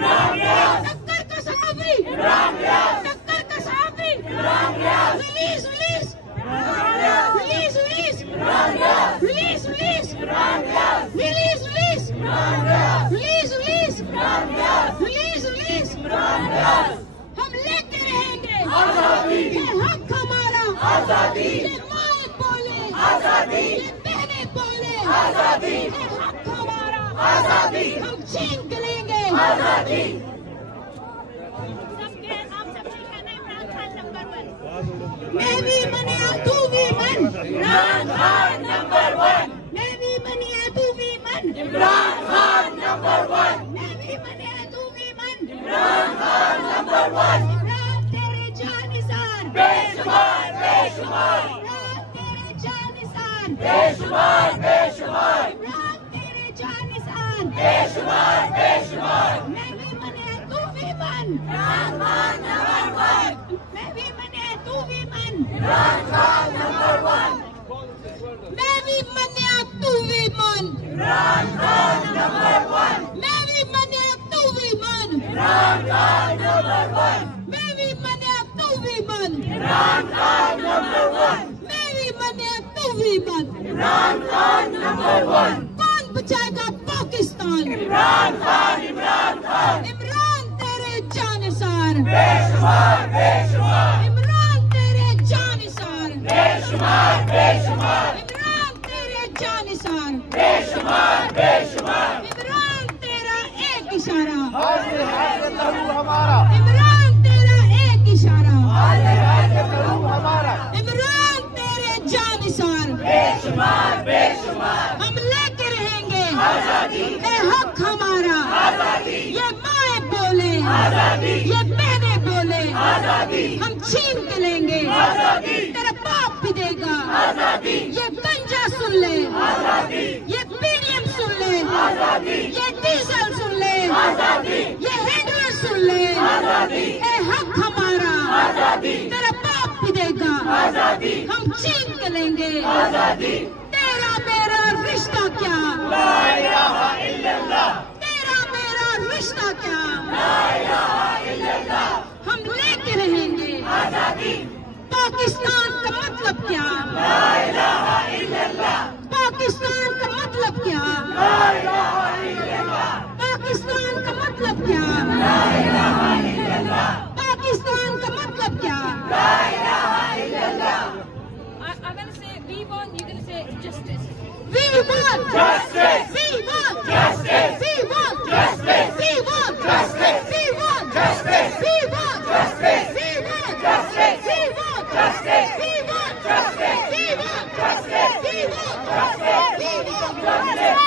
ٹکر کا صحافی ٹکر کا صحافی release release release release release release release release release release release release ہم لیتے رہیں گے یہ حق ہمارا یہ مائیں بولے یہ بہنیں بولے یہ حق ہمارا ہم چھین کے لیں گے میں بھی بنیا تو بھی من عمران خان نمبر 1 میں بھی بنیا تو بھی من عمران خان نمبر 1 میں بھی بنیا تو بھی من عمران خان نمبر 1 عمران تیرے جانثار بے شمار بے شمار عمران تیرے جانثار بے شمار بے شمار عمران تیرے جانثار بے شمار بے شمار میں بھی بنیا تو بھی من عمران خان نمبر 1 میں بھی بنیا تو بھی من عمران خان نمبر 1 میں بھی بنیا تو بھی من عمران خان نمبر 1 میں بھی بنیا تو بھی من عمران خان نمبر 1 میں بھی بنیا تو بھی من عمران خان نمبر 1 میں بھی بنیا تو بھی من عمران خان نمبر 1 کون بچائے گا پاکستان عمران خان عمران خان عمران تیرے جانثار بے شمار بے شمار عمران تیرے جانثار بے شمار بے شمار عمران تیرے جانثار بے شمار بے شمار عمران تیرا ایک اشارہ عمران تیرا ایک اشارہ عمران تیرے جانثار بے شمار بے شمار ہم لے کے رہیں گے اے حق ہمارا یہ مائیں بولے یہ بہنیں بولے ہم چھین کے لیں گے تیرا باپ بھی دے گا یہ گنجا سن لے یہ پیڈیم سن لے یہ ڈیزل سن لے یہ ہینڈلر سن لے اے حق ہمارا تیرا باپ بھی دے گا ہم چھین کے لیں گے تیرا میرا رشتہ کیا لا الہ الا اللہ تیرا میرا رشتہ کیا لا الہ الا اللہ ہم لے کے رہیں گے پاکستان کا مطلب کیا لا الہ الا اللہ پاکستان کا مطلب کیا لا الہ الا اللہ پاکستان کا مطلب کیا لا الہ الا اللہ پاکستان کا مطلب کیا لا الہ الا اللہ I'm going to say we want, you're going to say justice. We want justice. We want justice. We want justice. We want justice. We want justice. We want justice. We want justice. We want justice. We want justice. We want justice. We want justice. We want justice.